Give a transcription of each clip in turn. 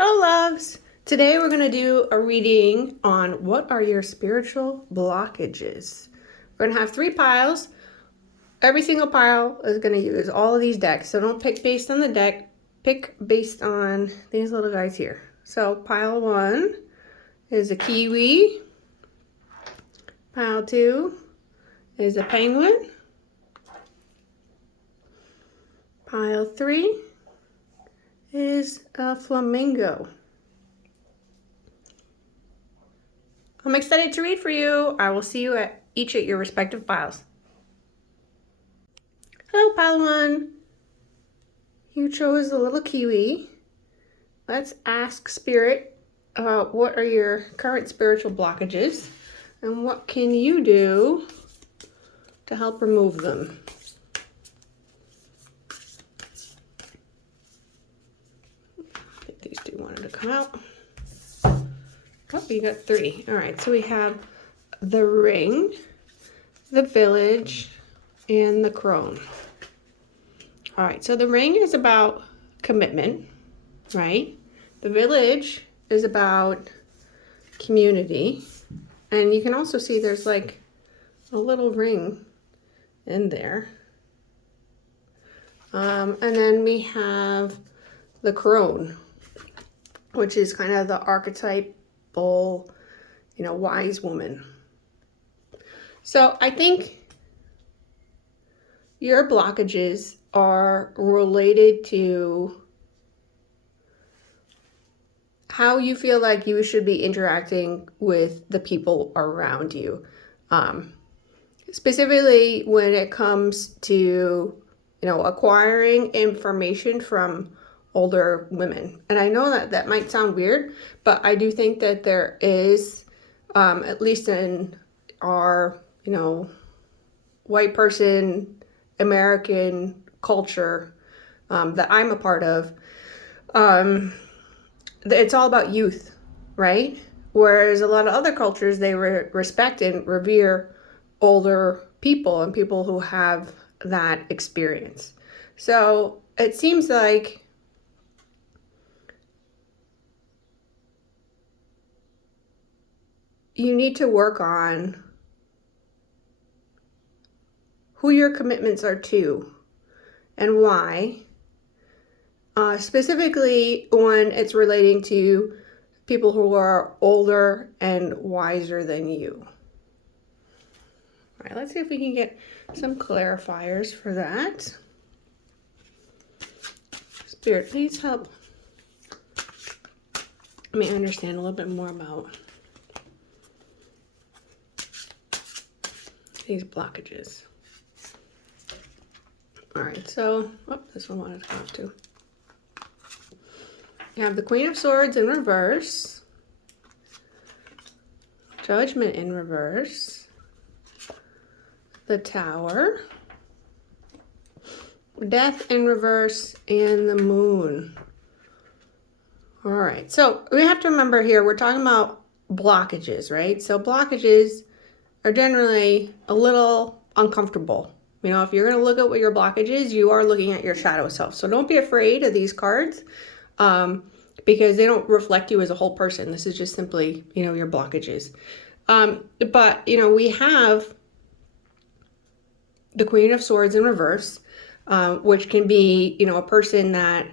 Hello, loves. Today we're going to do a reading on what are your spiritual blockages. We're going to have 3 piles. Every single pile is going to use all of these decks. So don't pick based on the deck. Pick based on these little guys here. So pile 1 is a kiwi. Pile 2 is a penguin. Pile 3 is a flamingo. I'm excited to read for you. I will see you at each at your respective piles. Hello, pile 1. You chose the little kiwi. Let's ask Spirit about what are your current spiritual blockages and what can you do to help remove them. I think these 2 wanted to come out. Oh, you got 3. All right, so we have the ring, the village, and the crone. All right, so the ring is about commitment, right? The village is about community. And you can also see there's like a little ring in there. And then we have the crone, which is kind of the archetype, wise woman. So I think your blockages are related to how you feel like you should be interacting with the people around you. Specifically when it comes to, acquiring information from older women. And I know that might sound weird, but I do think that there is, at least in our, white person, American culture that I'm a part of, it's all about youth, right? Whereas a lot of other cultures, they respect and revere older people and people who have that experience. So it seems like you need to work on who your commitments are to and why, specifically when it's relating to people who are older and wiser than you. All right, let's see if we can get some clarifiers for that. Spirit, please help me understand a little bit more about these blockages. All right, so, this one wanted to come up too. You have the Queen of Swords in reverse, Judgment in reverse, the Tower, Death in reverse, and the Moon. All right, so we have to remember here, we're talking about blockages, right? So blockages are generally a little uncomfortable. If you're going to look at what your blockage is, you are looking at your shadow self. So don't be afraid of these cards because they don't reflect you as a whole person. This is just simply, your blockages. But, we have the Queen of Swords in reverse, which can be, a person that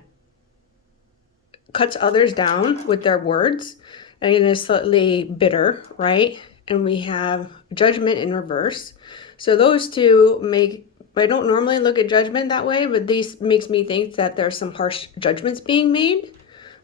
cuts others down with their words and is slightly bitter, right? And we have Judgment in reverse. So those 2 I don't normally look at Judgment that way, but these makes me think that there's some harsh judgments being made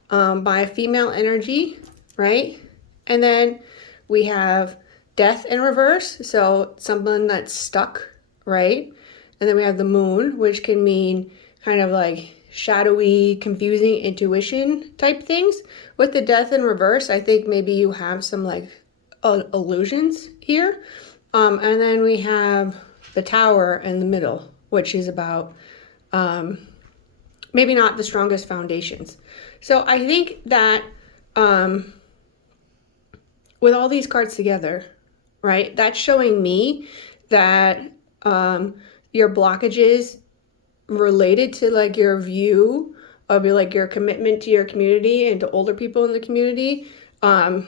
by a female energy, right? And then we have Death in reverse. So someone that's stuck, right? And then we have the Moon, which can mean kind of like shadowy, confusing intuition type things. With the Death in reverse, I think maybe you have some like illusions here. And then we have the Tower in the middle, which is about maybe not the strongest foundations. So I think that with all these cards together, right, that's showing me that your blockages related to like your view of like your commitment to your community and to older people in the community are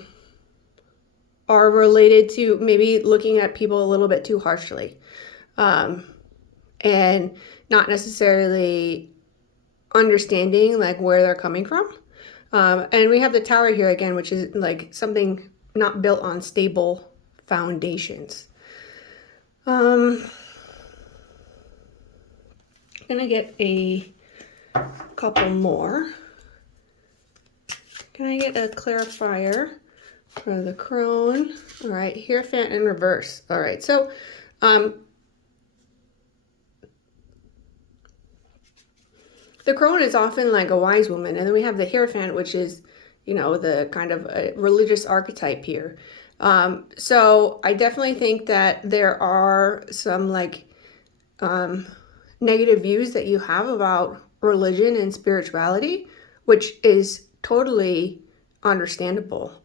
related to maybe looking at people a little bit too harshly, and not necessarily understanding like where they're coming from. And we have the Tower here again, which is like something not built on stable foundations. I'm gonna get a couple more. Can I get a clarifier for the crone? All right, Hierophant in reverse. All right, so the crone is often like a wise woman, and then we have the Hierophant, which is, you know, the kind of a religious archetype here. So I definitely think that there are some like negative views that you have about religion and spirituality, which is totally understandable,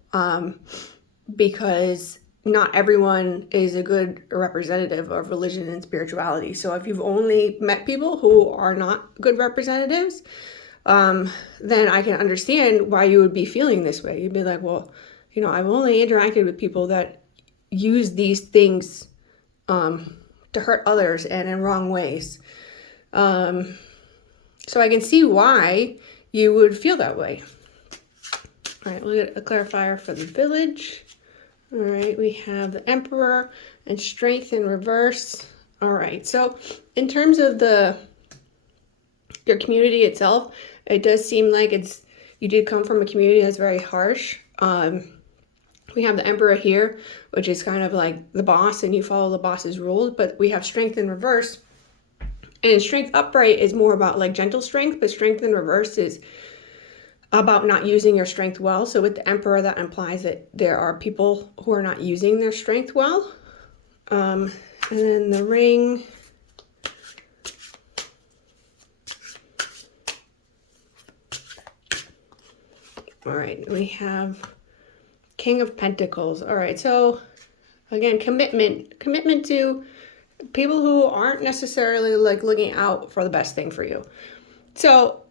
because not everyone is a good representative of religion and spirituality. So if you've only met people who are not good representatives, then I can understand why you would be feeling this way. You'd be like, well, you know, I've only interacted with people that use these things to hurt others and in wrong ways. So I can see why you would feel that way. All right, we'll get a clarifier for the village. All right, we have the Emperor and Strength in reverse. All right, so in terms of your community itself, it does seem like you did come from a community that's very harsh. We have the Emperor here, which is kind of like the boss, and you follow the boss's rules, but we have Strength in reverse. And Strength upright is more about like gentle strength, but Strength in reverse is about not using your strength well. So with the Emperor, that implies that there are people who are not using their strength well. And then the Ring. All right, we have King of Pentacles. All right, so again, commitment to people who aren't necessarily like looking out for the best thing for you. So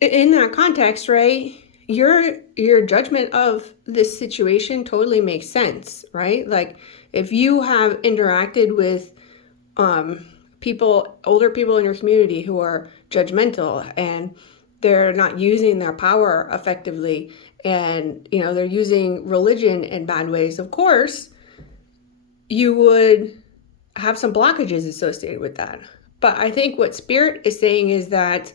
in that context, right, your judgment of this situation totally makes sense, right? Like if you have interacted with older people in your community who are judgmental and they're not using their power effectively, and you know they're using religion in bad ways, of course you would have some blockages associated with that. But I think what Spirit is saying is that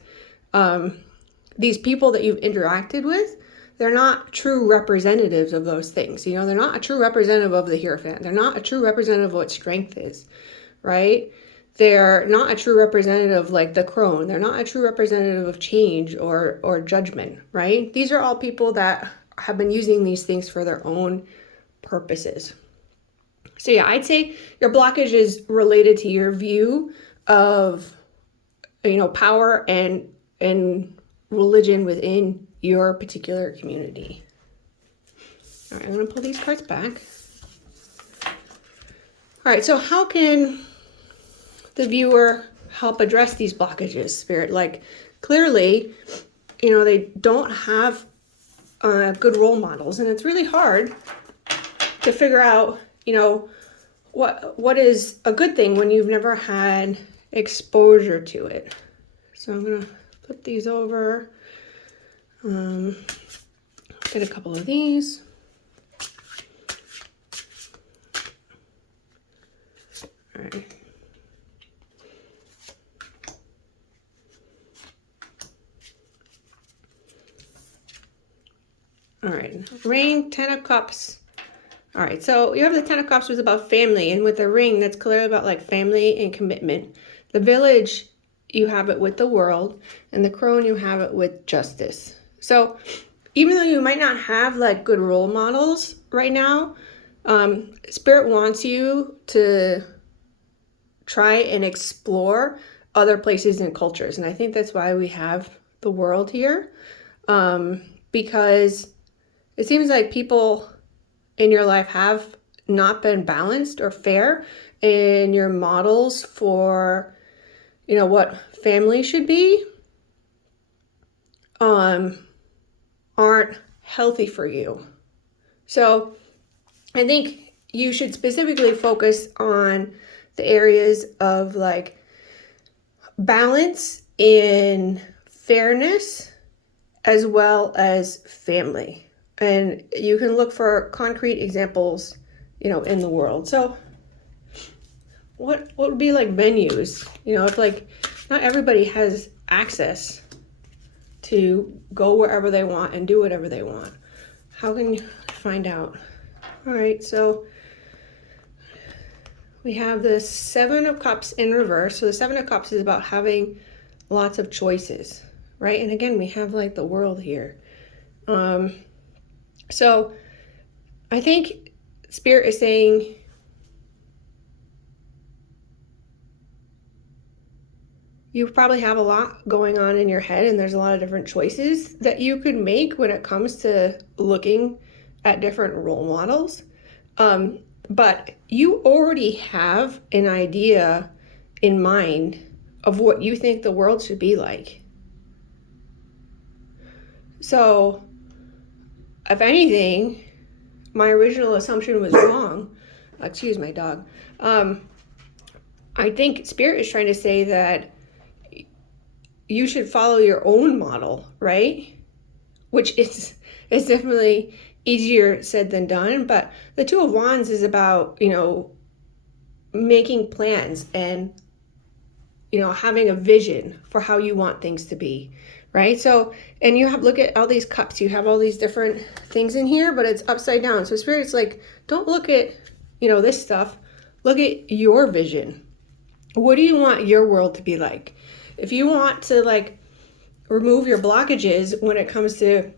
these people that you've interacted with, they're not true representatives of those things. You know, they're not a true representative of the Hierophant. They're not a true representative of what strength is, right? They're not a true representative like the crone. They're not a true representative of change or judgment, right? These are all people that have been using these things for their own purposes. So yeah, I'd say your blockage is related to your view of, you know, power and religion within your particular community. All right, I'm going to pull these cards back. All right, so how can the viewer help address these blockages, Spirit? Like, clearly, you know, they don't have good role models, and it's really hard to figure out, you know, what is a good thing when you've never had exposure to it. So I'm going to flip these over. Get a couple of these. All right. All right, Ring, Ten of Cups. All right, so you have the Ten of Cups was about family, and with the Ring, that's clearly about like family and commitment. The Village, you have it with the world, and the Crone, you have it with justice. So even though you might not have like good role models right now, Spirit wants you to try and explore other places and cultures. And I think that's why we have the world here, because it seems like people in your life have not been balanced or fair in your models for, you know, what family should be. aren't healthy for you. So I think you should specifically focus on the areas of like balance in fairness as well as family. And you can look for concrete examples, in the world. So what would be like venues? If like not everybody has access to go wherever they want and do whatever they want. How can you find out? All right, so we have the Seven of Cups in reverse. So the Seven of Cups is about having lots of choices, right? And again, we have like the world here. So I think Spirit is saying you probably have a lot going on in your head, and there's a lot of different choices that you could make when it comes to looking at different role models. But you already have an idea in mind of what you think the world should be like. So, if anything, my original assumption was wrong. Excuse my dog. I think Spirit is trying to say that you should follow your own model, right? Which is definitely easier said than done. But the Two of Wands is about, making plans and, having a vision for how you want things to be, right? So, and you look at all these cups, you have all these different things in here, but it's upside down. So Spirit's like, don't look at, this stuff. Look at your vision. What do you want your world to be like? If you want to like remove your blockages when it comes to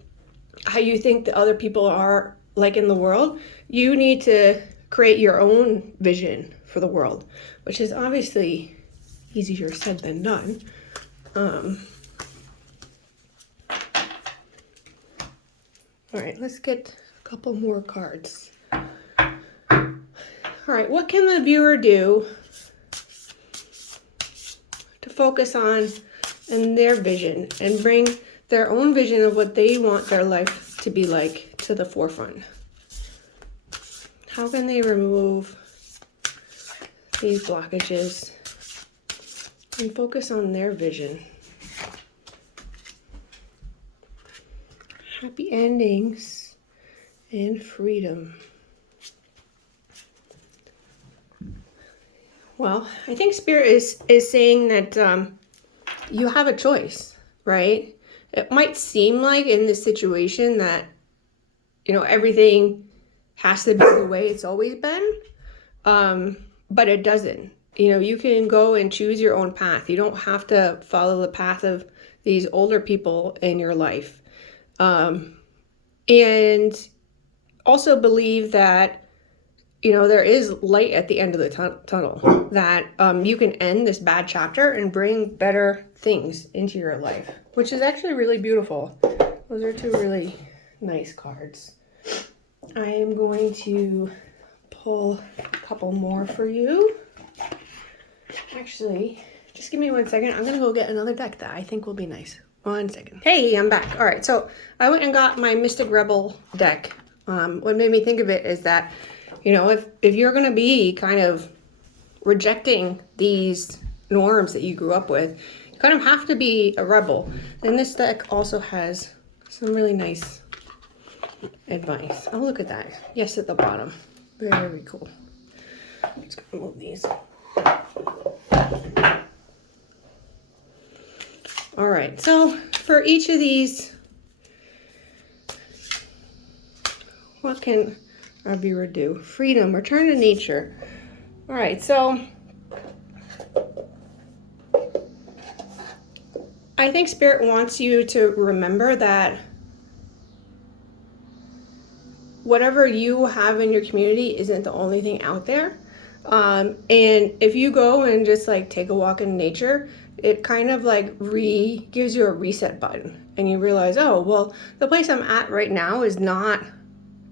how you think the other people are like in the world, you need to create your own vision for the world, which is obviously easier said than done. All right, let's get a couple more cards. All right, what can the viewer do to focus on and their vision and bring their own vision of what they want their life to be like to the forefront? How can they remove these blockages and focus on their vision? Happy endings and freedom. Well, I think Spirit is saying that you have a choice, right? It might seem like in this situation that, everything has to be the way it's always been, but it doesn't. You can go and choose your own path. You don't have to follow the path of these older people in your life. And also believe that, there is light at the end of the tunnel, that you can end this bad chapter and bring better things into your life, which is actually really beautiful. Those are two really nice cards. I am going to pull a couple more for you. Actually, just give me 1 second. I'm going to go get another deck that I think will be nice. 1 second. Hey, I'm back. All right, so I went and got my Mystic Rebel deck. What made me think of it is that, if you're going to be kind of rejecting these norms that you grew up with, you kind of have to be a rebel. And this deck also has some really nice advice. Oh, look at that. Yes, at the bottom. Very cool. I'm just going to move these. All right, so for each of these, what can our viewer do? Freedom, return to nature. All right, so I think Spirit wants you to remember that whatever you have in your community isn't the only thing out there. And if you go and just like take a walk in nature, it kind of like gives you a reset button, and you realize, oh, well, the place I'm at right now is not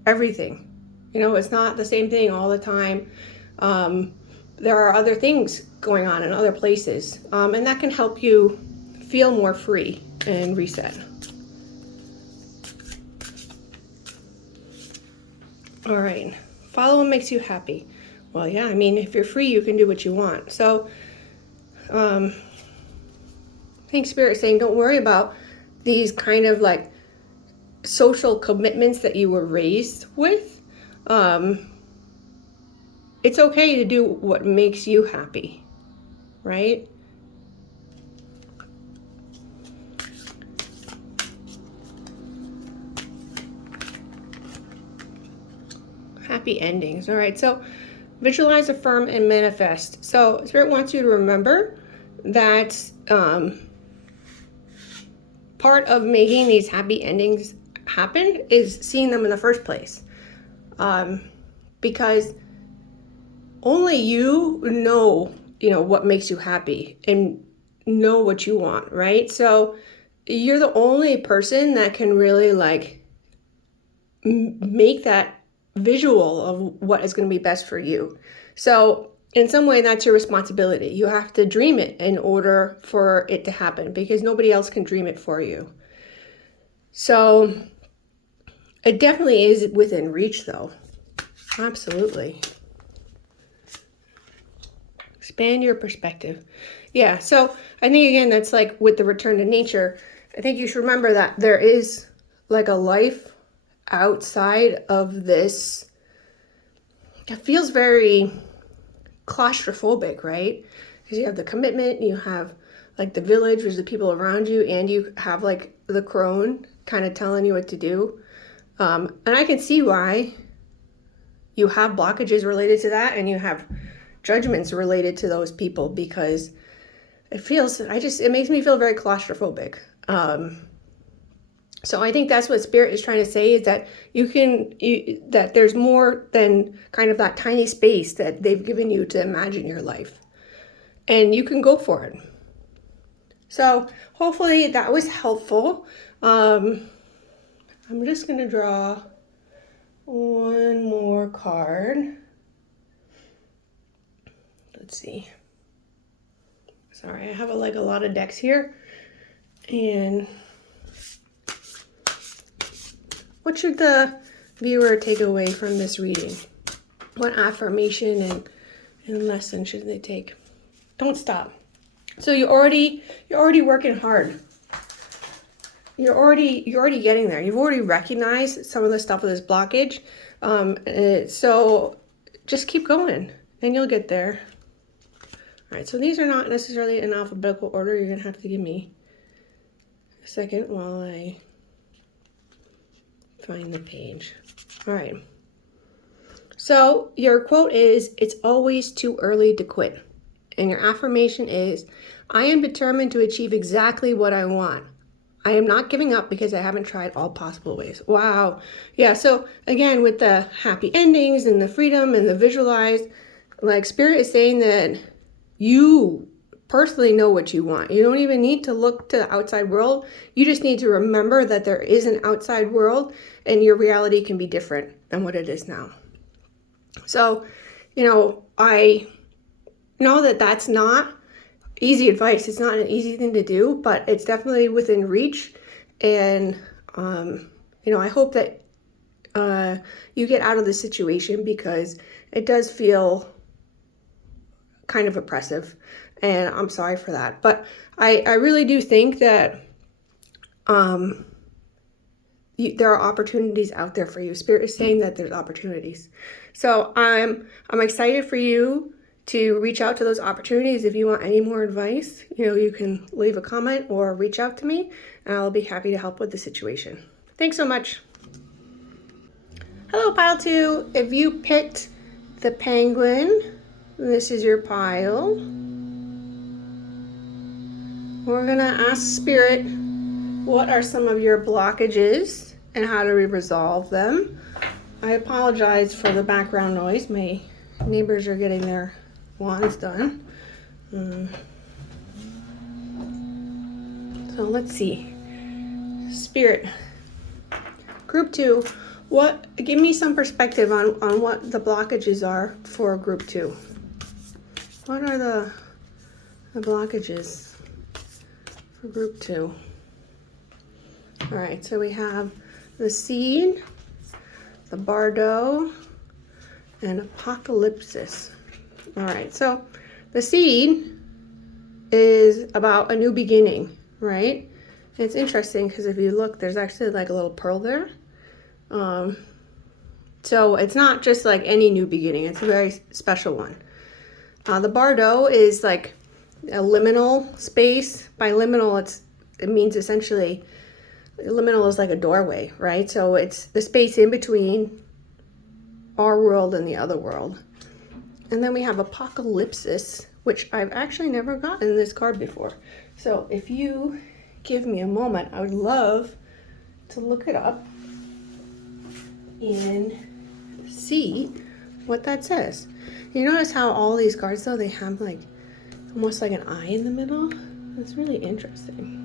everything. It's not the same thing all the time. There are other things going on in other places, and that can help you feel more free and reset. All right. Follow what makes you happy. Well, yeah, I mean, if you're free, you can do what you want. So, I think Spirit is saying don't worry about these kind of like social commitments that you were raised with. It's okay to do what makes you happy, right? Happy endings. All right, so visualize, affirm, and manifest. So Spirit wants you to remember that part of making these happy endings happen is seeing them in the first place. Because only you know, what makes you happy and know what you want, right? So you're the only person that can really like make that visual of what is going to be best for you. So in some way, that's your responsibility. You have to dream it in order for it to happen because nobody else can dream it for you. So it definitely is within reach, though. Absolutely. Expand your perspective. Yeah, so I think, again, that's like with the return to nature. I think you should remember that there is like a life outside of this. It feels very claustrophobic, right? Because you have the commitment, you have like the village, there's the people around you, and you have like the crone kind of telling you what to do. And I can see why you have blockages related to that, and you have judgments related to those people, because it makes me feel very claustrophobic. So I think that's what Spirit is trying to say, is that that there's more than kind of that tiny space that they've given you to imagine your life. And you can go for it. So hopefully that was helpful. I'm just going to draw one more card. Let's see. Sorry, I have a lot of decks here. And what should the viewer take away from this reading? What affirmation and lesson should they take? Don't stop. So you're already working hard. You're already getting there. You've already recognized some of the stuff with this blockage. So just keep going and you'll get there. All right, so these are not necessarily in alphabetical order. You're gonna have to give me a second while I find the page. All right. So your quote is, "It's always too early to quit." And your affirmation is, "I am determined to achieve exactly what I want. I am not giving up because I haven't tried all possible ways." Wow. Yeah, so again, with the happy endings and the freedom and the visualize, like Spirit is saying that you personally know what you want. You don't even need to look to the outside world. You just need to remember that there is an outside world and your reality can be different than what it is now. So, I know that that's not easy advice. It's not an easy thing to do, but it's definitely within reach. And, I hope that you get out of the situation, because it does feel kind of oppressive. And I'm sorry for that. But I really do think that there are opportunities out there for you. Spirit is saying that there's opportunities. So I'm excited for you to reach out to those opportunities. If you want any more advice, you can leave a comment or reach out to me, and I'll be happy to help with the situation. Thanks so much. Hello, pile 2. If you picked the penguin, this is your pile. We're gonna ask Spirit, what are some of your blockages and how do we resolve them? I apologize for the background noise. My neighbors are getting their wands done. So let's see. Spirit, group 2, give me some perspective on what the blockages are for group 2. What are the blockages for group 2? All right, so we have the seed, the Bardo, and Apocalypsis. All right, so the seed is about a new beginning, right? And it's interesting because if you look, there's actually like a little pearl there. So it's not just like any new beginning, it's a very special one. The Bardo is like a liminal space. By liminal, it means essentially, liminal is like a doorway, right? So it's the space in between our world and the other world. And then we have Apocalypsis, which I've actually never gotten this card before. So if you give me a moment, I would love to look it up and see what that says. You notice how all these cards, though, they have like almost like an eye in the middle? That's really interesting.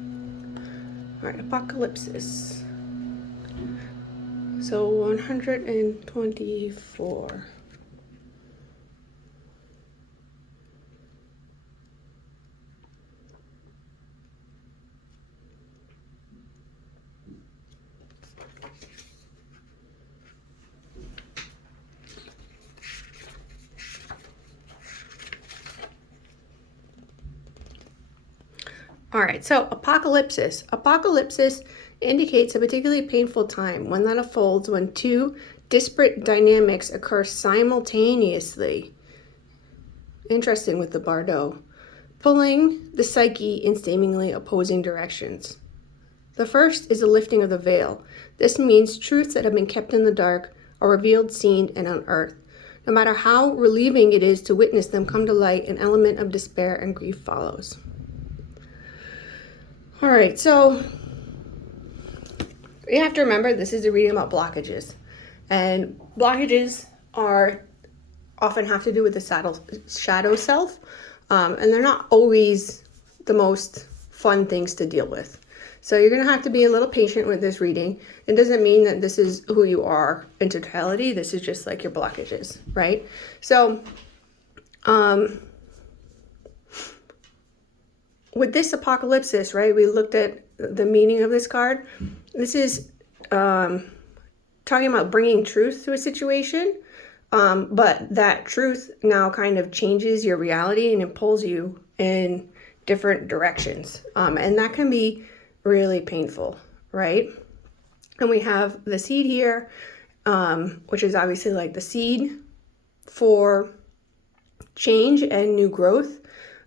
All right, Apocalypsis. So 124. All right, so Apocalypsis. Apocalypsis indicates a particularly painful time, one that unfolds when two disparate dynamics occur simultaneously. Interesting with the Bardo. Pulling the psyche in seemingly opposing directions. The first is a lifting of the veil. This means truths that have been kept in the dark are revealed, seen, and unearthed. No matter how relieving it is to witness them come to light, an element of despair and grief follows. All right, so you have to remember this is a reading about blockages. And blockages often have to do with the shadow self. And they're not always the most fun things to deal with. So you're going to have to be a little patient with this reading. It doesn't mean that this is who you are in totality. This is just like your blockages, right? So with this Apocalypsis, right, we looked at the meaning of this card. This is talking about bringing truth to a situation, but that truth now kind of changes your reality and it pulls you in different directions. And that can be really painful, right? And we have the seed here, which is obviously like the seed for change and new growth.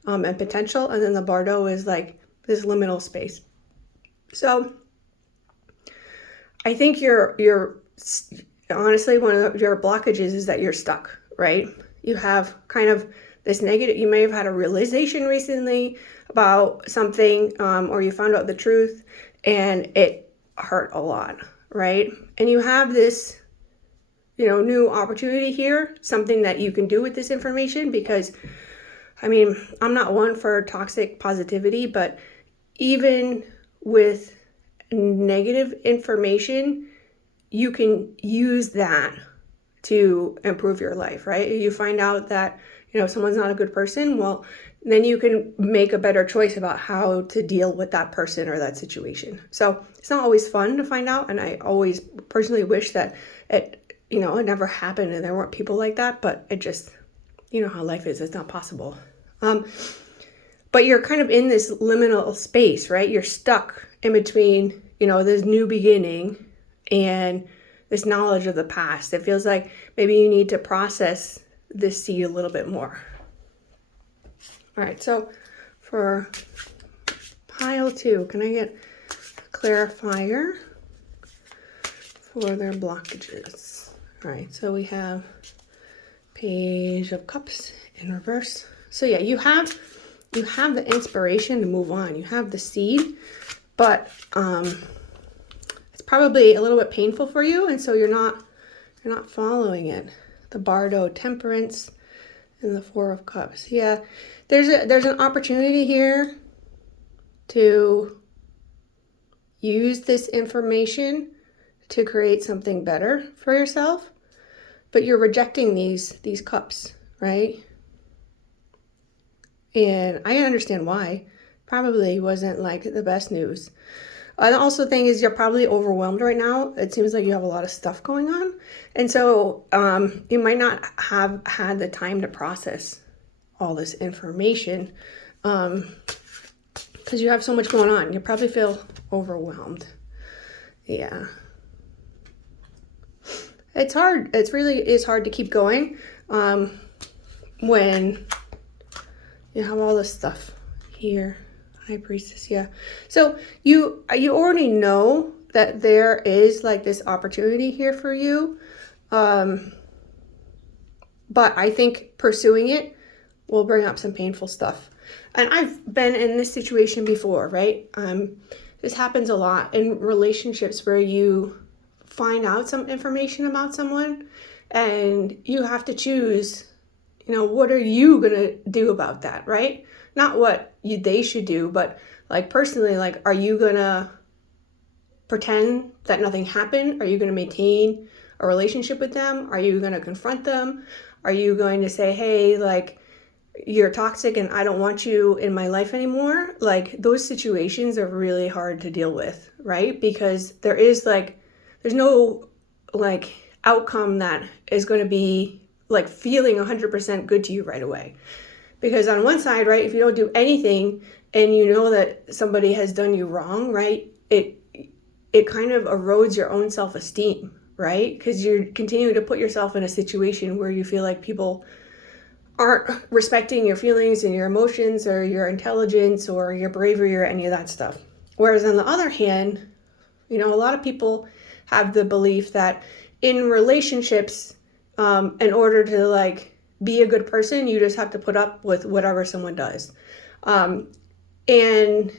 And potential, and then the Bardo is like this liminal space. So I think you're honestly, one of your blockages is that you're stuck, right? You have kind of this negative, you may have had a realization recently about something, or you found out the truth and it hurt a lot, right? And you have this, new opportunity here, something that you can do with this information, because I mean, I'm not one for toxic positivity, but even with negative information, you can use that to improve your life, right? You find out that, someone's not a good person, well, then you can make a better choice about how to deal with that person or that situation. So it's not always fun to find out, and I always personally wish that it never happened and there weren't people like that, but it just, how life is, it's not possible. But you're kind of in this liminal space, right? You're stuck in between, this new beginning and this knowledge of the past. It feels like maybe you need to process this seed a little bit more. All right, so for pile 2, can I get a clarifier for their blockages? All right, so we have Page of Cups in reverse. So yeah, you have the inspiration to move on. You have the seed, but it's probably a little bit painful for you, and so you're not following it. The Bardo, Temperance, and the Four of Cups. Yeah, there's an opportunity here to use this information to create something better for yourself, but you're rejecting these cups, right? And I understand why. Probably wasn't like the best news. And also thing is you're probably overwhelmed right now. It seems like you have a lot of stuff going on. And so you might not have had the time to process all this information because you have so much going on. You probably feel overwhelmed. Yeah. It's hard. It really is hard to keep going when you have all this stuff here. High Priestess, yeah. So you already know that there is like this opportunity here for you. But I think pursuing it will bring up some painful stuff. And I've been in this situation before, right? This happens a lot in relationships where you find out some information about someone and you have to choose, you know, what are you going to do about that, right? Not what they should do, but like personally, like, are you going to pretend that nothing happened? Are you going to maintain a relationship with them? Are you going to confront them? Are you going to say, hey, like, you're toxic and I don't want you in my life anymore? Like, those situations are really hard to deal with, right? Because there's no like outcome that is going to be like feeling 100% good to you right away. Because on one side, right, if you don't do anything and you know that somebody has done you wrong, right, it kind of erodes your own self-esteem, right? Because you're continuing to put yourself in a situation where you feel like people aren't respecting your feelings and your emotions or your intelligence or your bravery or any of that stuff. Whereas on the other hand, you know, a lot of people have the belief that in relationships, in order to like be a good person, you just have to put up with whatever someone does. And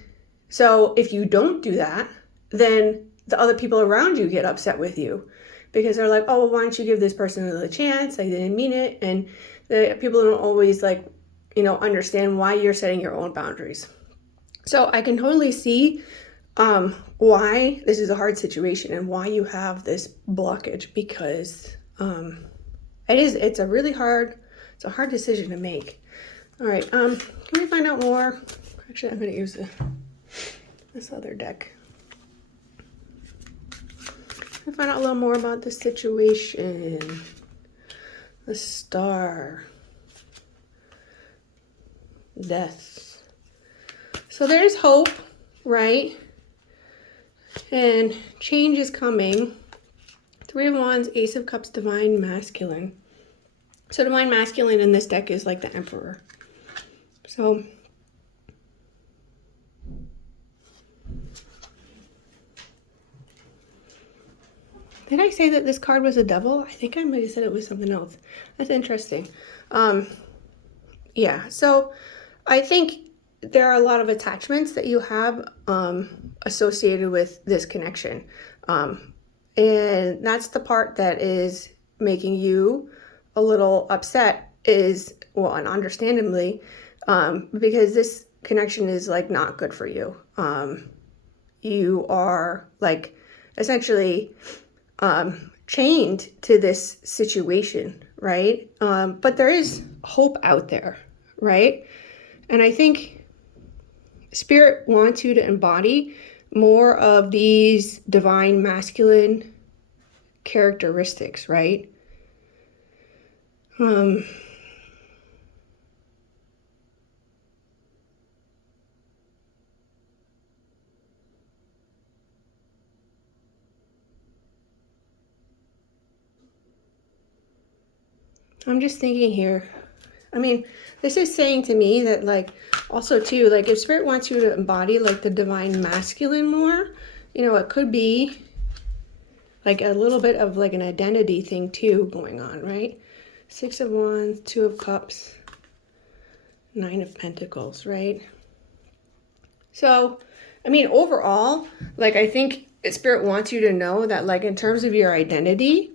so if you don't do that, then the other people around you get upset with you because they're like, oh, well, why don't you give this person another chance? I didn't mean it. And the people don't always like, you know, understand why you're setting your own boundaries. So I can totally see why this is a hard situation and why you have this blockage, because it's a really hard decision to make. All right, can we find out more? Actually, I'm going to use this other deck. Can we find out a little more about the situation? The Star. Death. So there's hope, right? And change is coming. Three of Wands, Ace of Cups, Divine Masculine. So Divine Masculine in this deck is like the Emperor. So did I say that this card was a devil? I think I might have said it was something else. That's interesting. Yeah, so I think there are a lot of attachments that you have associated with this connection. And that's the part that is making you a little upset is, well, and understandably, because this connection is like not good for you. You are like essentially chained to this situation, right? But there is hope out there, right? And I think Spirit wants you to embody more of these divine masculine characteristics, right? I'm just thinking here. I mean, this is saying to me that, like, also too, like, if Spirit wants you to embody like the divine masculine more, you know, it could be like a little bit of like an identity thing too going on, right? Six of Wands, Two of Cups, Nine of Pentacles, right? So, I mean, overall, like, I think Spirit wants you to know that, like, in terms of your identity,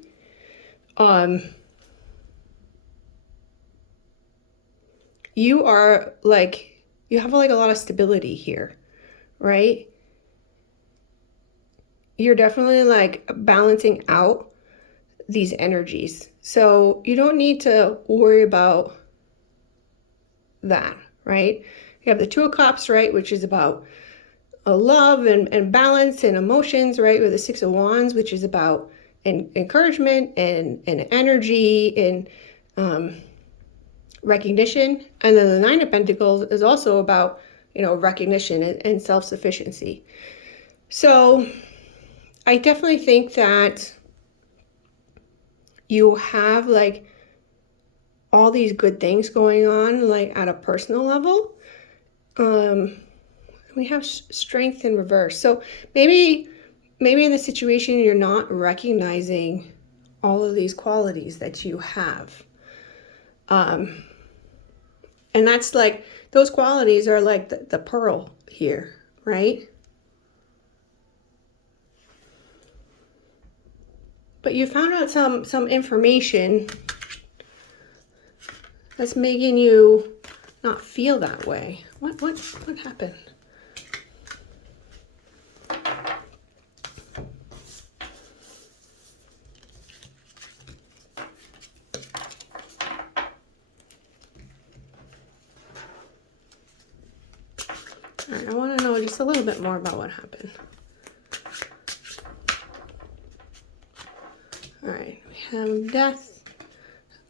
you are like, you have like a lot of stability here, right? You're definitely like balancing out these energies. So you don't need to worry about that, right? You have the Two of Cups, right? Which is about love and balance and emotions, right? With the Six of Wands, which is about encouragement and energy and recognition. And then the Nine of Pentacles is also about, recognition and self-sufficiency. So I definitely think that you have like all these good things going on, like at a personal level. We have strength in reverse. So maybe in the situation you're not recognizing all of these qualities that you have. And that's like, those qualities are like the pearl here, right? But you found out some information that's making you not feel that way. What happened? All right, I want to know just a little bit more about what happened. All right, we have Death,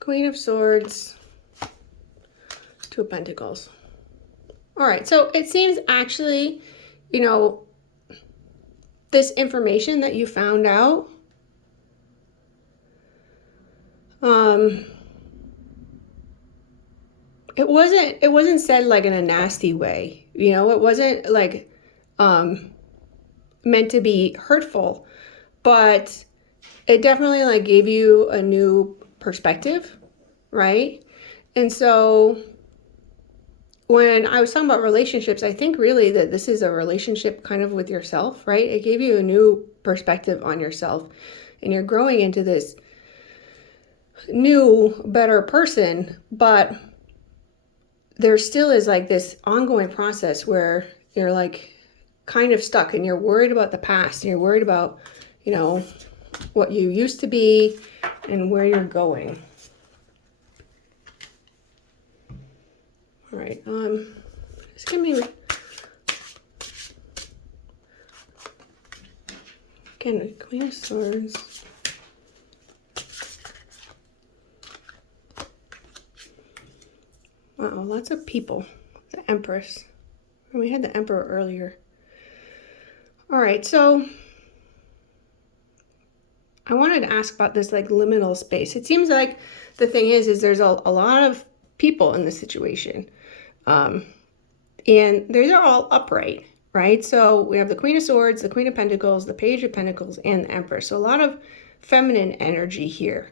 Queen of Swords, Two of Pentacles. All right, so it seems actually, this information that you found out, it wasn't said like in a nasty way. It wasn't like meant to be hurtful, but it definitely like gave you a new perspective, right? And so when I was talking about relationships, I think really that this is a relationship kind of with yourself, right? It gave you a new perspective on yourself, and you're growing into this new, better person, but there still is like this ongoing process where you're like kind of stuck and you're worried about the past and you're worried about, what you used to be and where you're going. All right, just give me, again, Queen of Swords. Wow, lots of people. The Empress. And we had the Emperor earlier. All right, so I wanted to ask about this like liminal space. It seems like the thing is there's a lot of people in this situation. And these are all upright, right? So we have the Queen of Swords, the Queen of Pentacles, the Page of Pentacles, and the Empress. So a lot of feminine energy here.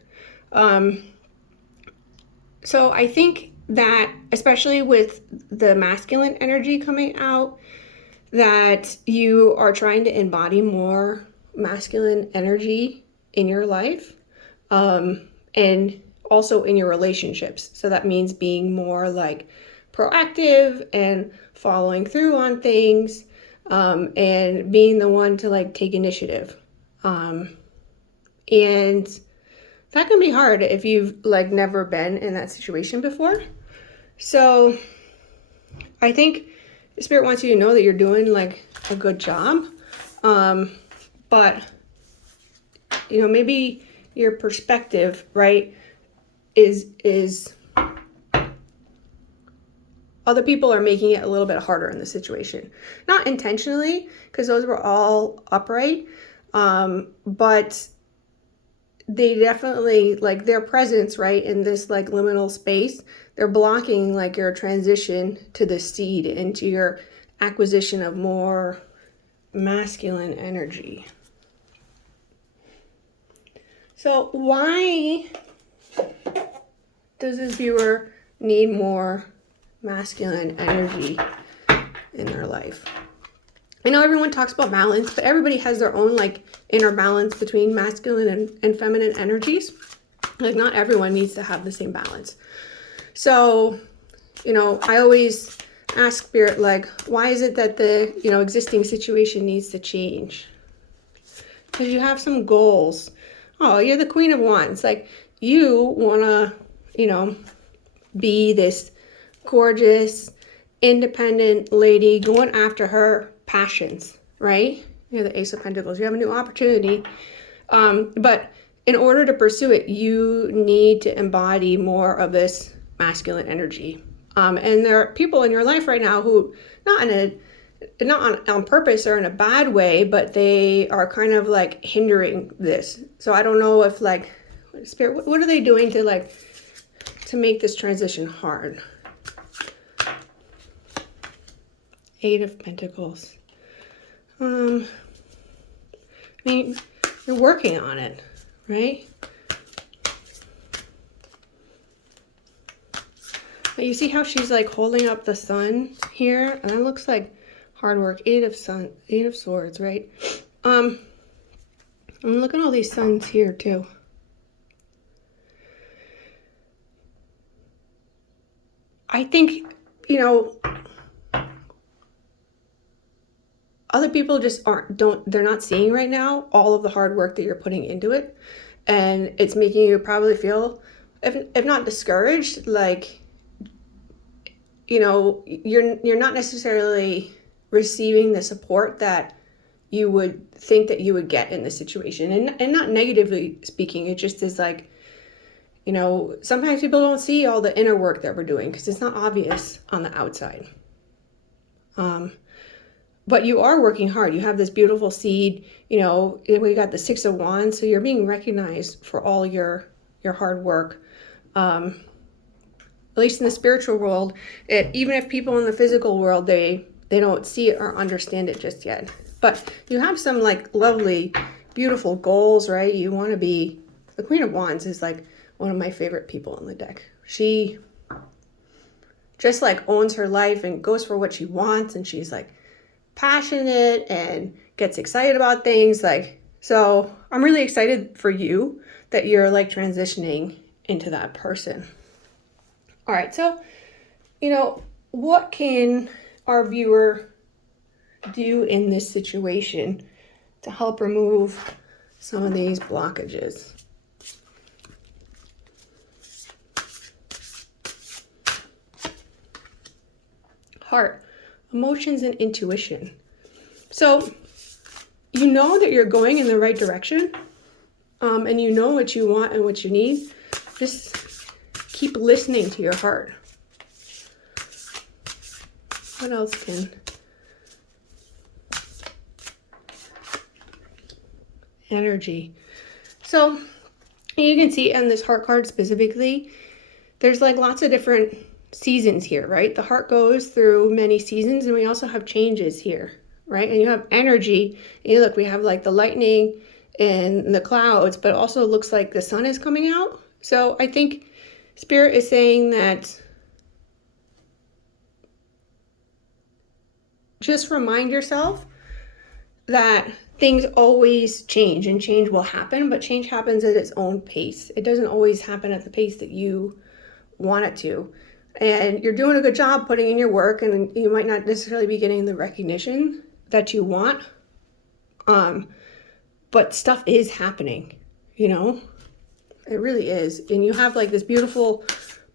So I think that, especially with the masculine energy coming out, that you are trying to embody more masculine energy in your life, and also in your relationships. So that means being more like proactive and following through on things, and being the one to like take initiative. And that can be hard if you've like never been in that situation before. So I think Spirit wants you to know that you're doing like a good job. But maybe your perspective, right, is other people are making it a little bit harder in the situation. Not intentionally, because those were all upright, but they definitely, like, their presence, right, in this like liminal space, they're blocking like your transition to the seed, into your acquisition of more masculine energy. So why does this viewer need more masculine energy in their life? I know everyone talks about balance, but everybody has their own like inner balance between masculine and feminine energies. Like not everyone needs to have the same balance. So, I always ask Spirit, like, why is it that the, existing situation needs to change? Because you have some goals. Oh, you're the Queen of Wands. Like, you want to, be this gorgeous, independent lady going after her passions, right? You know, the Ace of Pentacles. You have a new opportunity. But in order to pursue it, you need to embody more of this masculine energy. And there are people in your life right now who, not on purpose or in a bad way, but they are kind of like hindering this. So I don't know if like, Spirit, what are they doing to like, to make this transition hard? Eight of Pentacles. I mean, you're working on it, right? But you see how she's like holding up the sun here? And that looks like hard work. Eight of Swords, right? And look at all these suns here too. I think, you know, other people just they're not seeing right now all of the hard work that you're putting into it. And it's making you probably feel, if not discouraged, like, you know, you're not necessarily receiving the support that you would think that you would get in this situation. And not negatively speaking, it just is like, you know, sometimes people don't see all the inner work that we're doing because it's not obvious on the outside. But you are working hard. You have this beautiful seed, you know, we got the Six of Wands, so you're being recognized for all your hard work. At least in the spiritual world, even if people in the physical world, they don't see it or understand it just yet. But you have some like lovely, beautiful goals, right? You want to be, the Queen of Wands is like one of my favorite people in the deck. She just like owns her life and goes for what she wants, and she's like passionate and gets excited about things. Like, so I'm really excited for you that you're like transitioning into that person. All right, so, you know, what can our viewer do in this situation to help remove some of these blockages? Heart, emotions, and intuition. So you know that you're going in the right direction, and you know what you want and what you need. Just keep listening to your heart. What else can? Energy. So you can see on this heart card specifically, there's like lots of different seasons here, right? The heart goes through many seasons, and we also have changes here, right? And you have energy. And you look, we have like the lightning and the clouds, but it also looks like the sun is coming out. So I think Spirit is saying that just remind yourself that things always change, and change will happen, but change happens at its own pace. It doesn't always happen at the pace that you want it to. And you're doing a good job putting in your work, and you might not necessarily be getting the recognition that you want. But stuff is happening, you know? It really is. And you have like this beautiful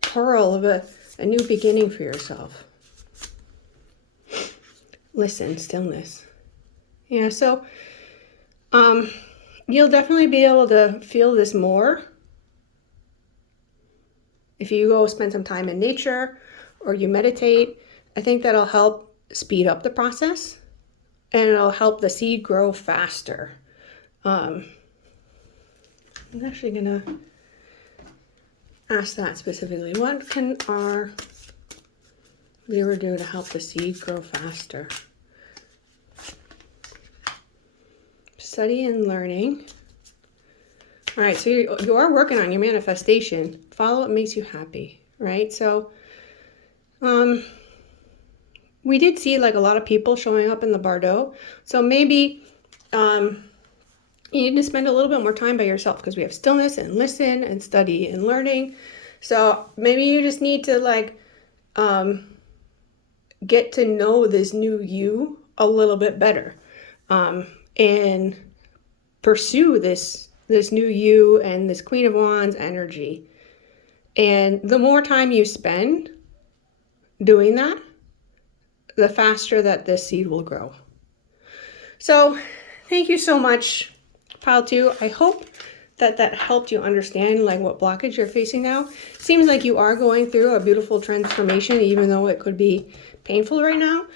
pearl of a new beginning for yourself. Listen, stillness. Yeah, so you'll definitely be able to feel this more if you go spend some time in nature or you meditate. I think that'll help speed up the process, and it'll help the seed grow faster. I'm actually gonna ask that specifically. What can our viewer do to help the seed grow faster? Study and learning. All right, so you are working on your manifestation. Follow what makes you happy, right? So we did see like a lot of people showing up in the Bardo. So maybe you need to spend a little bit more time by yourself, because we have stillness and listen and study and learning. So maybe you just need to like get to know this new you a little bit better, and pursue this new you and this Queen of Wands energy. And the more time you spend doing that, the faster that this seed will grow. So thank you so much, pile 2. I hope that helped you understand like what blockage you're facing now. Seems like you are going through a beautiful transformation, even though it could be painful right now.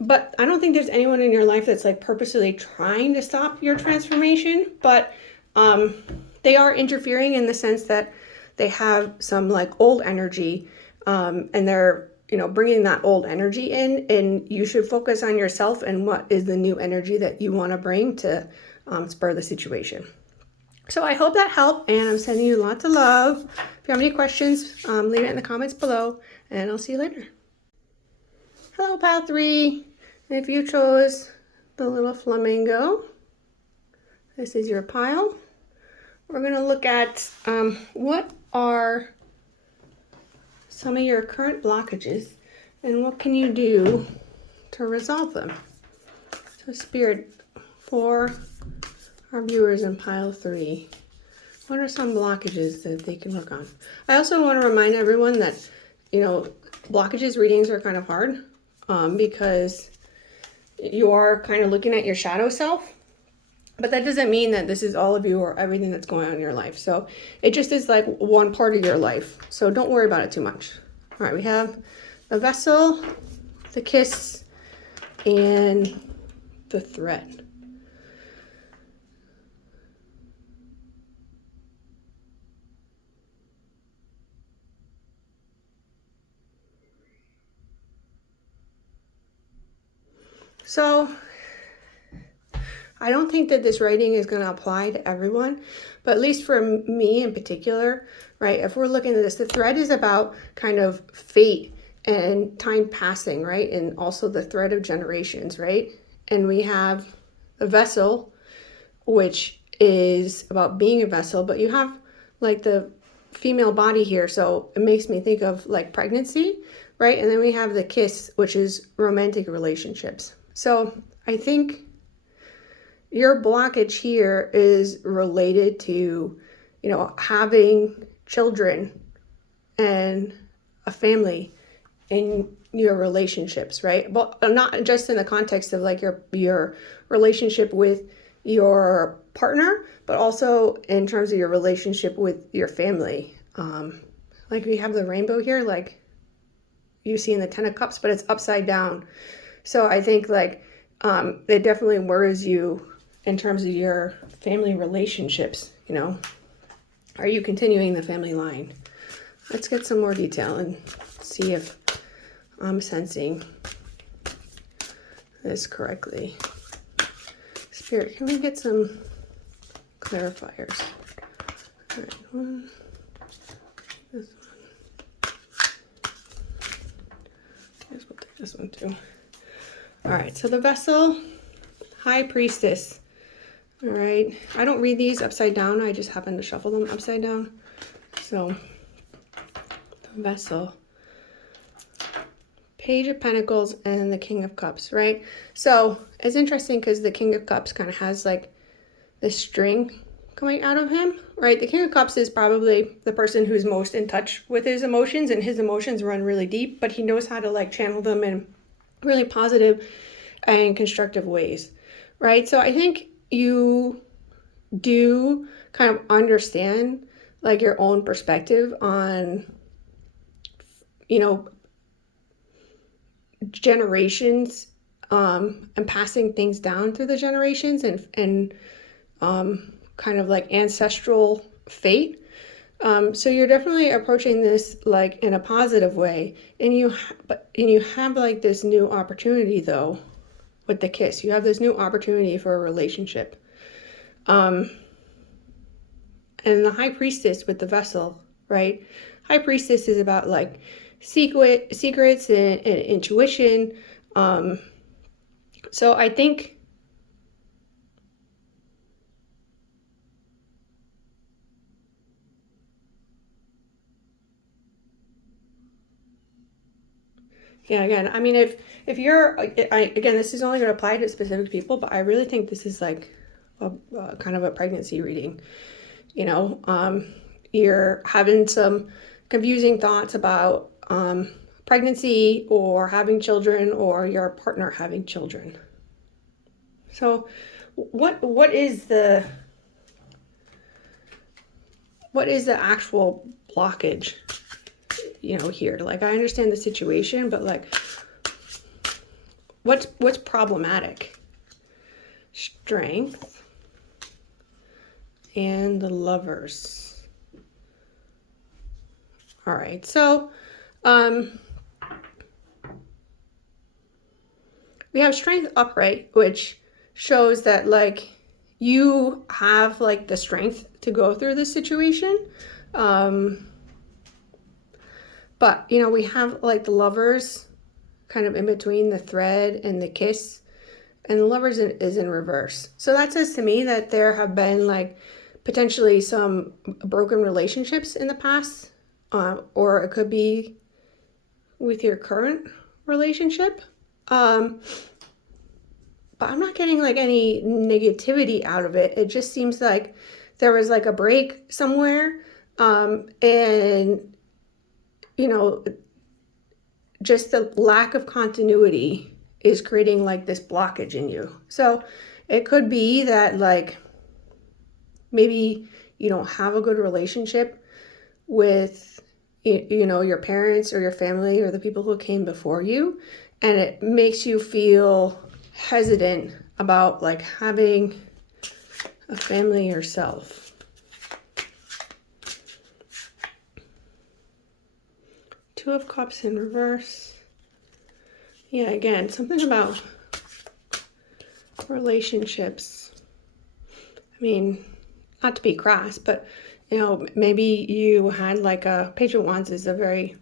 But I don't think there's anyone in your life that's like purposely trying to stop your transformation, but they are interfering in the sense that they have some like old energy, and they're, you know, bringing that old energy in, and you should focus on yourself and what is the new energy that you want to bring to spur the situation. So I hope that helped, and I'm sending you lots of love. If you have any questions, leave it in the comments below, and I'll see you later. Hello, pile 3. If you chose the little flamingo, this is your pile. We're going to look at what are some of your current blockages and what can you do to resolve them. So Spirit, for our viewers in pile 3, what are some blockages that they can work on? I also want to remind everyone that, you know, blockages readings are kind of hard because you are kind of looking at your shadow self, but that doesn't mean that this is all of you or everything that's going on in your life. So it just is like one part of your life. So don't worry about it too much. All right, we have the vessel, the kiss, and the threat. So I don't think that this writing is going to apply to everyone, but at least for me in particular, right? If we're looking at this, the thread is about kind of fate and time passing, right? And also the thread of generations, right? And we have the vessel, which is about being a vessel, but you have like the female body here. So it makes me think of like pregnancy, right? And then we have the kiss, which is romantic relationships. So I think your blockage here is related to, you know, having children and a family in your relationships, right? But not just in the context of like your relationship with your partner, but also in terms of your relationship with your family. Like we have the rainbow here, like you see in the 10 of Cups, but it's upside down. So I think like it definitely worries you in terms of your family relationships, you know. Are you continuing the family line? Let's get some more detail and see if I'm sensing this correctly. Spirit, can we get some clarifiers? All right, one, this one. I guess we'll take this one too. All right, so the vessel, High Priestess. All right, I don't read these upside down. I just happen to shuffle them upside down. So the vessel, Page of Pentacles, and the King of Cups, right? So it's interesting because the King of Cups kind of has like this string coming out of him, right? The King of Cups is probably the person who's most in touch with his emotions, and his emotions run really deep, but he knows how to like channel them in really positive and constructive ways, right? So I think you do kind of understand like your own perspective on, you know, generations, and passing things down through the generations, and kind of like ancestral fate. So you're definitely approaching this like in a positive way, and you have like this new opportunity though with the kiss. You have this new opportunity for a relationship. And the High Priestess with the vessel, right? High Priestess is about like secrets and intuition. So I think yeah, again, I mean, if you're, again, this is only going to apply to specific people, but I really think this is like a kind of a pregnancy reading. You know, you're having some confusing thoughts about pregnancy or having children or your partner having children. So what is the actual blockage, you know, here? Like, I understand the situation, but like, what's problematic? Strength and the Lovers. All right, so we have Strength upright, which shows that like you have like the strength to go through this situation. But you know, we have like the Lovers kind of in between the thread and the kiss, and the Lovers is in reverse. So that says to me that there have been like potentially some broken relationships in the past, or it could be with your current relationship. But I'm not getting like any negativity out of it. It just seems like there was like a break somewhere, and you know, just the lack of continuity is creating like this blockage in you. So it could be that like maybe you don't have a good relationship with, you know, your parents or your family or the people who came before you, and it makes you feel hesitant about like having a family yourself. Two of Cups in reverse. Yeah, again, something about relationships. I mean, not to be crass, but you know, maybe you had like a Page of Wands is a very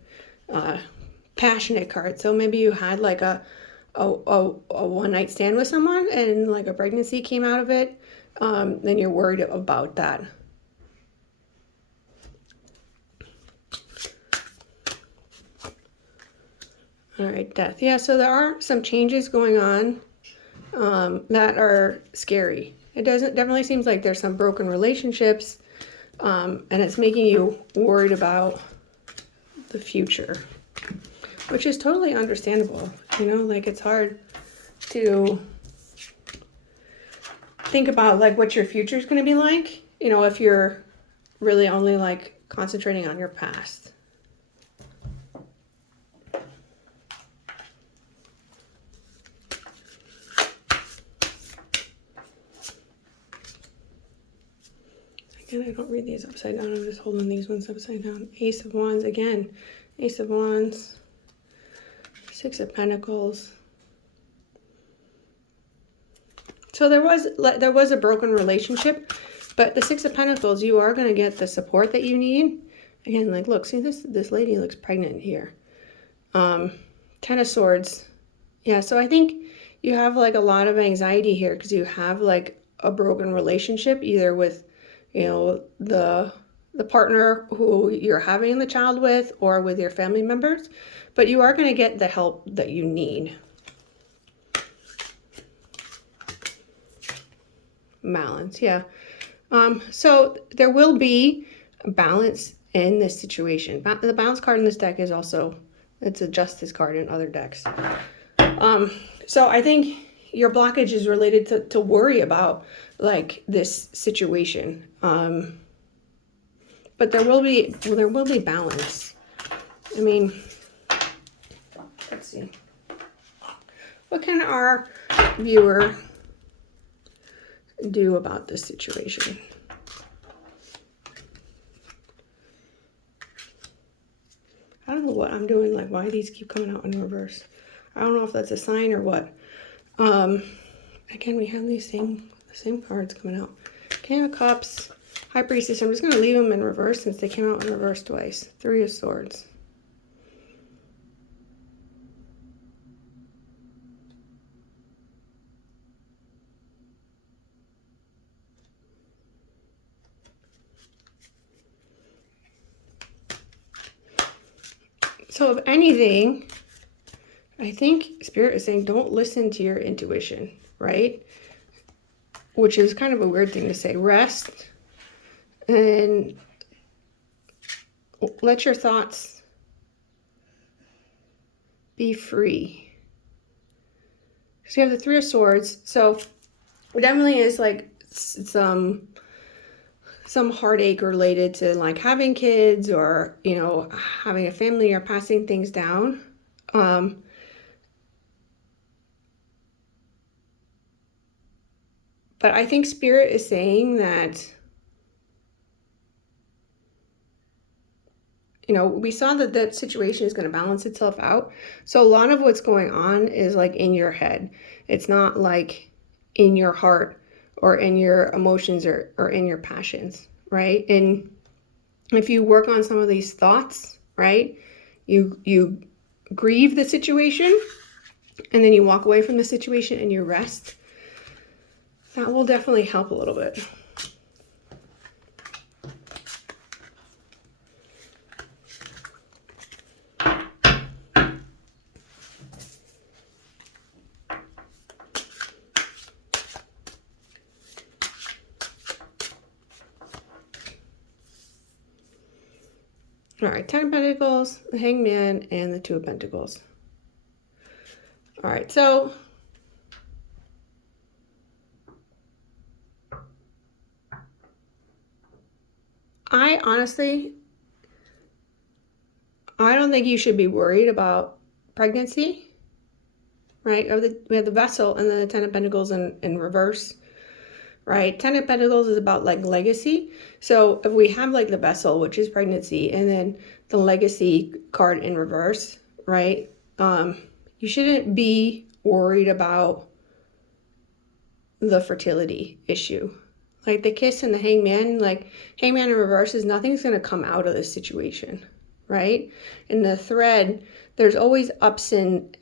passionate card. So maybe you had like a one-night stand with someone and like a pregnancy came out of it. Then you're worried about that. All right, Death. Yeah, so there are some changes going on that are scary. It definitely seems like there's some broken relationships, and it's making you worried about the future, which is totally understandable. You know, like it's hard to think about like what your future is going to be like, you know, if you're really only like concentrating on your past. Again, I don't read these upside down. I'm just holding these ones upside down. Ace of Wands again. Ace of Wands. Six of Pentacles. So there was a broken relationship, but the Six of Pentacles, you are going to get the support that you need. Again, like look, see this lady looks pregnant here. Ten of Swords. Yeah, so I think you have like a lot of anxiety here because you have like a broken relationship, either with, you know, the partner who you're having the child with or with your family members, but you are going to get the help that you need. Balance, yeah. So there will be a balance in this situation. The balance card in this deck is also, it's a Justice card in other decks. So I think your blockage is related to worry about like this situation. But there will be balance. I mean, let's see. What can our viewer do about this situation? I don't know what I'm doing, like why these keep coming out in reverse. I don't know if that's a sign or what. Again, we have the same cards coming out. King of Cups, High Priestess. I'm just going to leave them in reverse since they came out in reverse twice. Three of Swords. So if anything, I think Spirit is saying don't listen to your intuition, right? Which is kind of a weird thing to say. Rest and let your thoughts be free. So you have the Three of Swords. So It definitely is like some heartache related to like having kids or, you know, having a family or passing things down. But I think Spirit is saying that, you know, we saw that that situation is going to balance itself out. So a lot of what's going on is like in your head. It's not like in your heart or in your emotions or in your passions, right? And if you work on some of these thoughts, right, you grieve the situation and then you walk away from the situation and you rest. That will definitely help a little bit. All right, 10 of Pentacles, the Hangman, and the 2 of Pentacles. All right, so I honestly, I don't think you should be worried about pregnancy, right? We have the Vessel and then the 10 of Pentacles in reverse, right? 10 of Pentacles is about like legacy. So if we have like the Vessel, which is pregnancy, and then the legacy card in reverse, right? You shouldn't be worried about the fertility issue. Like the Kiss and the Hangman, like Hangman in reverse is nothing's going to come out of this situation, right? In the Thread, there's always ups and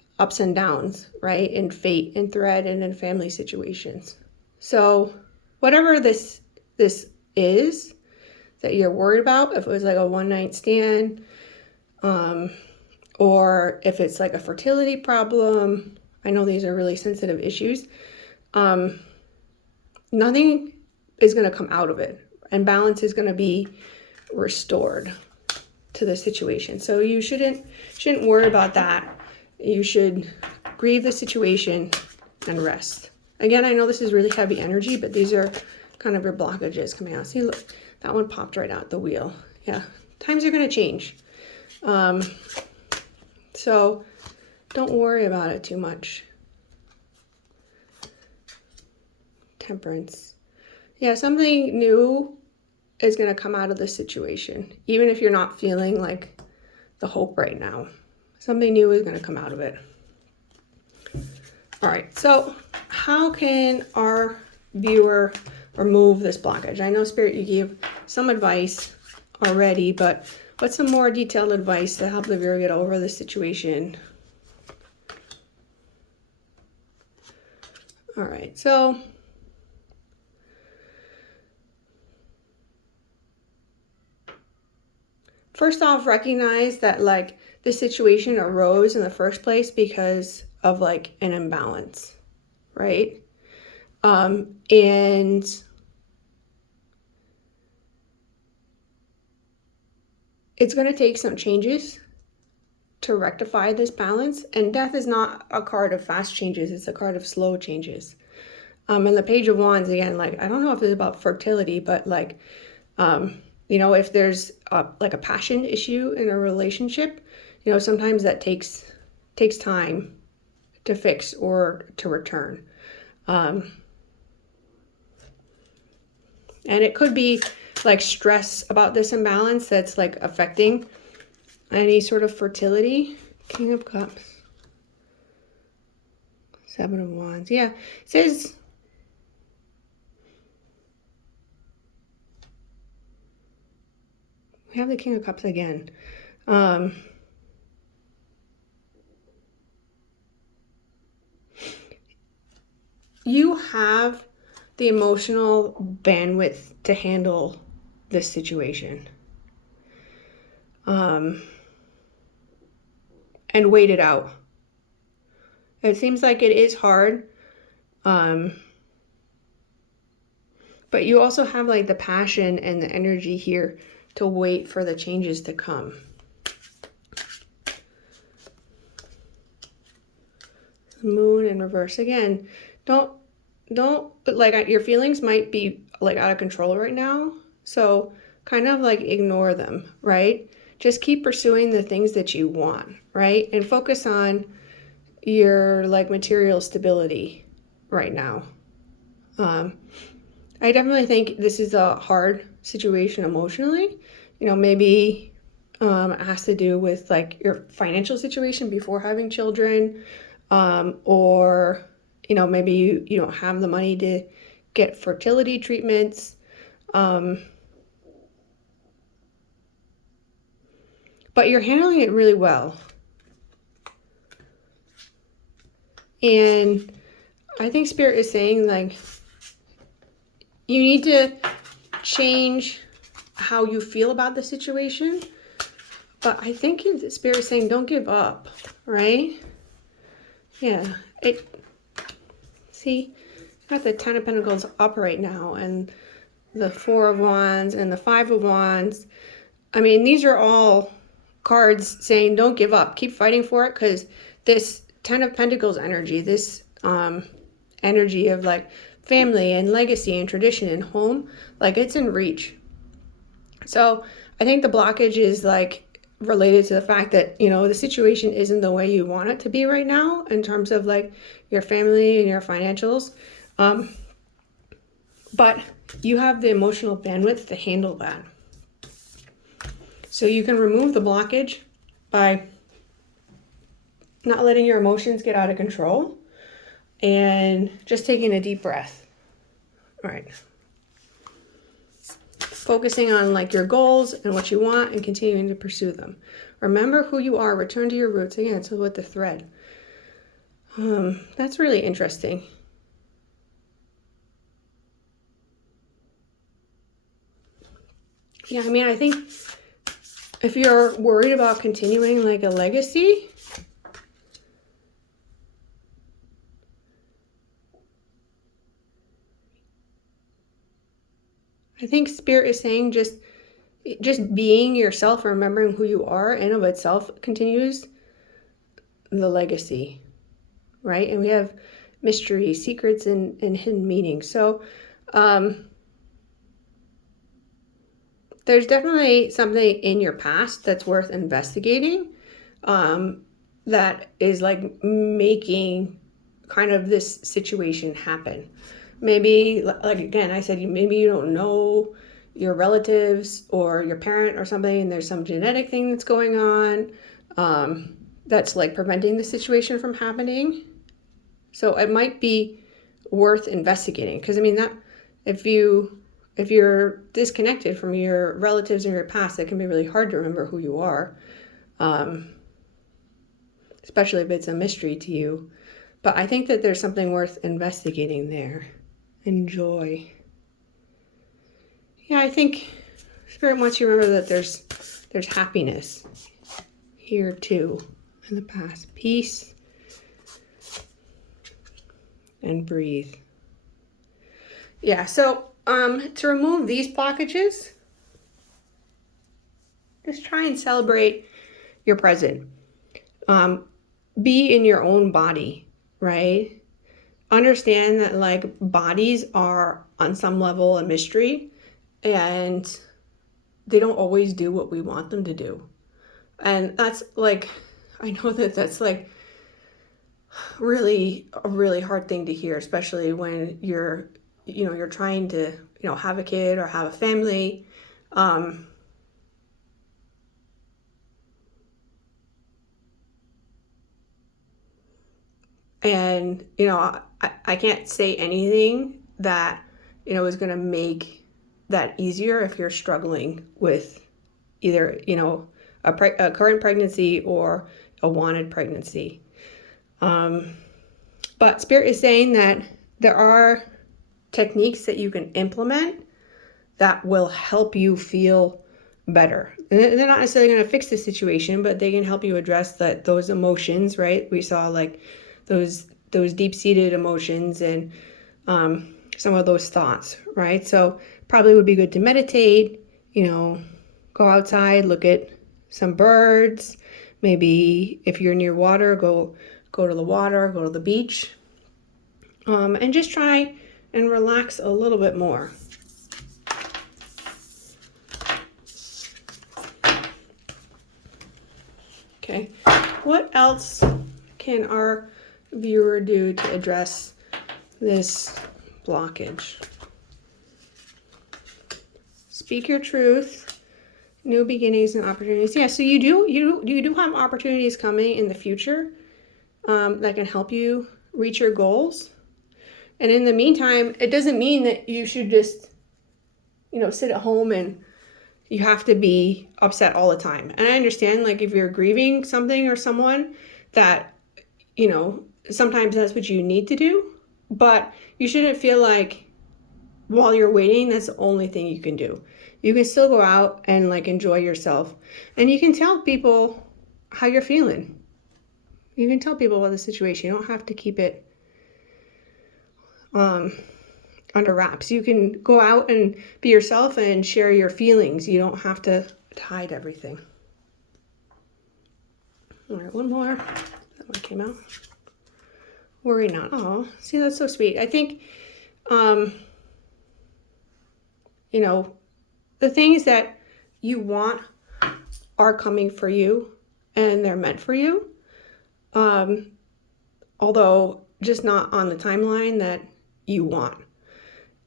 downs, right? In fate, in Thread, and in family situations. So whatever this is that you're worried about, if it was like a one-night stand, or if it's like a fertility problem, I know these are really sensitive issues. Nothing is going to come out of it, and balance is going to be restored to the situation. So you shouldn't worry about that. You should grieve the situation and rest. Again, I know this is really heavy energy, but these are kind of your blockages coming out. See, look, that one popped right out the wheel. Yeah, times are going to change. So don't worry about it too much. Temperance. Yeah, something new is going to come out of this situation. Even if you're not feeling like the hope right now, something new is going to come out of it. All right, so how can our viewer remove this blockage? I know, Spirit, you gave some advice already, but what's some more detailed advice to help the viewer get over the situation? All right, so first off, recognize that like the situation arose in the first place because of like an imbalance, right? And it's going to take some changes to rectify this balance. And Death is not a card of fast changes, it's a card of slow changes. And the Page of Wands, again, like I don't know if it's about fertility, but like you know, if there's like a passion issue in a relationship, you know, sometimes that takes time to fix or to return. And it could be like stress about this imbalance that's like affecting any sort of fertility. King of Cups. 7 of Wands. Yeah, it says we have the King of Cups again. You have the emotional bandwidth to handle this situation. And wait it out. It seems like it is hard. But you also have like the passion and the energy here to wait for the changes to come. The Moon in reverse again. Don't don't, like, your feelings might be like out of control right now. So kind of like ignore them, right? Just keep pursuing the things that you want, right? And focus on your like material stability right now. I definitely think this is a hard situation emotionally. Maybe it has to do with like your financial situation before having children, or maybe you don't have the money to get fertility treatments. But you're handling it really well. And I think Spirit is saying, like, you need to change how you feel about the situation. But I think the Spirit is saying, don't give up, right? Yeah. See, got the Ten of Pentacles up right now, and the Four of Wands and the Five of Wands. I mean, these are all cards saying don't give up, keep fighting for it, because this Ten of Pentacles energy, this energy of like family and legacy and tradition and home, like it's in reach. So I think the blockage is like related to the fact that the situation isn't the way you want it to be right now in terms of like your family and your financials, but you have the emotional bandwidth to handle that. So you can remove the blockage by not letting your emotions get out of control and just taking a deep breath. All right. Focusing on like your goals and what you want and continuing to pursue them. Remember who you are. Return to your roots. Again, so with the thread. That's really interesting. Yeah, I mean, I think if you're worried about continuing like a legacy, I think Spirit is saying just being yourself, remembering who you are in of itself continues the legacy, right? And we have mystery, secrets, and hidden meanings. So there's definitely something in your past that's worth investigating, that is like making kind of this situation happen. Maybe, like, again, I said, maybe you don't know your relatives or your parent or something, and there's some genetic thing that's going on, that's like preventing the situation from happening. So it might be worth investigating, because I mean, that if you're disconnected from your relatives and your past, it can be really hard to remember who you are, especially if it's a mystery to you. But I think that there's something worth investigating there. Enjoy. Yeah, I think Spirit wants you to remember that there's happiness here too in the past. Peace and breathe. Yeah, so to remove these blockages, just try and celebrate your present. Be in your own body, right? Understand that like bodies are on some level a mystery, and they don't always do what we want them to do. And that's like, I know that that's like really a really hard thing to hear, especially when you're trying to have a kid or have a family. And I can't say anything that is going to make that easier if you're struggling with either a current pregnancy or a wanted pregnancy. But Spirit is saying that there are techniques that you can implement that will help you feel better. And they're not necessarily going to fix the situation, but they can help you address those emotions, right? We saw like those deep-seated emotions and some of those thoughts, right? So probably would be good to meditate, go outside, look at some birds. Maybe if you're near water, go to the water, go to the beach. And just try and relax a little bit more. Okay, what else can our viewer do to address this blockage? Speak your truth, new beginnings and opportunities. Yeah, so you do have opportunities coming in the future that can help you reach your goals. And in the meantime, it doesn't mean that you should just, sit at home and you have to be upset all the time. And I understand, like, if you're grieving something or someone, that, sometimes that's what you need to do. But you shouldn't feel like while you're waiting, that's the only thing you can do. You can still go out and, like, enjoy yourself. And you can tell people how you're feeling. You can tell people about the situation. You don't have to keep it under wraps. You can go out and be yourself and share your feelings. You don't have to hide everything. All right, one more. That one came out. Worry not. Oh, see, that's so sweet. I think, the things that you want are coming for you and they're meant for you. Although just not on the timeline that you want.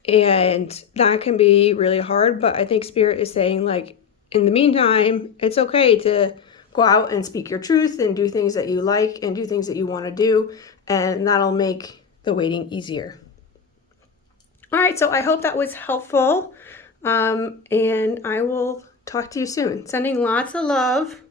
And that can be really hard, but I think Spirit is saying, like, in the meantime, it's okay to go out and speak your truth and do things that you like and do things that you want to do, and that'll make the waiting easier. All right, so I hope that was helpful, and I will talk to you soon. Sending lots of love.